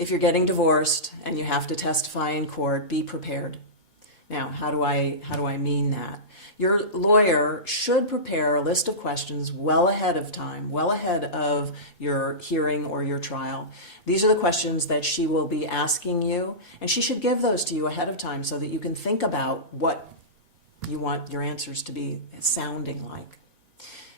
if you're getting divorced and you have to testify in court, be prepared. Now, how do I mean that? Your lawyer should prepare a list of questions well ahead of time, well ahead of your hearing or your trial. These are the questions that she will be asking you, and she should give those to you ahead of time so that you can think about what you want your answers to be sounding like.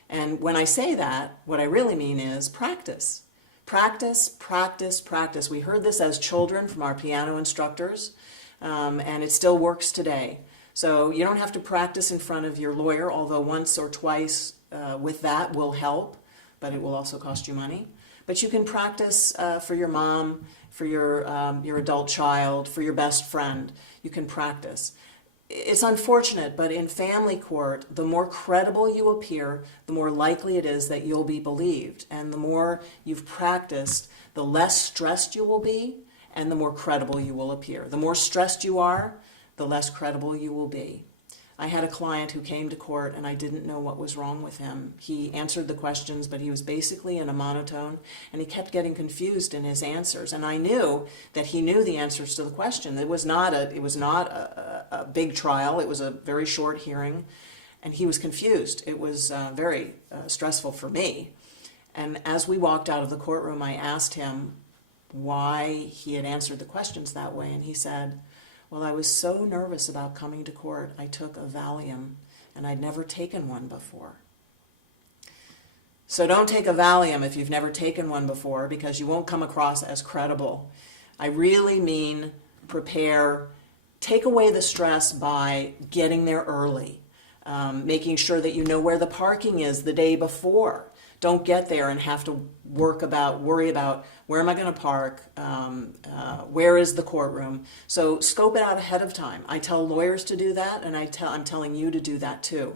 And when I say that, what I really mean is practice. Practice, practice, practice. We heard this as children from our piano instructors, and it still works today. So you don't have to practice in front of your lawyer, although once or twice with that will help, but it will also cost you money. But you can practice for your mom, for your adult child, for your best friend. You can practice. It's unfortunate, but in family court, the more credible you appear, the more likely it is that you'll be believed. And the more you've practiced, the less stressed you will be, and the more credible you will appear. The more stressed you are, the less credible you will be. I had a client who came to court and I didn't know what was wrong with him. He answered the questions, but he was basically in a monotone, and he kept getting confused in his answers. And I knew that he knew the answers to the question. It was not a big trial. It was a very short hearing, and he was confused. It was very stressful for me. And as we walked out of the courtroom, I asked him why he had answered the questions that way, and he said, "Well, I was so nervous about coming to court, I took a Valium, and I'd never taken one before." So don't take a Valium if you've never taken one before, because you won't come across as credible. I really mean prepare. Take away the stress by getting there early, making sure that you know where the parking is the day before. Don't get there and have to worry about where am I going to park, where is the courtroom. So scope it out ahead of time. I tell lawyers to do that, and I'm telling you to do that too.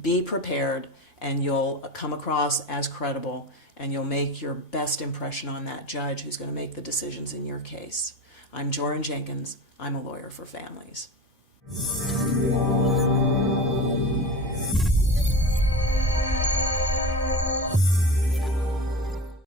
Be prepared, and you'll come across as credible, and you'll make your best impression on that judge who's going to make the decisions in your case. I'm Joryn Jenkins. I'm a lawyer for families.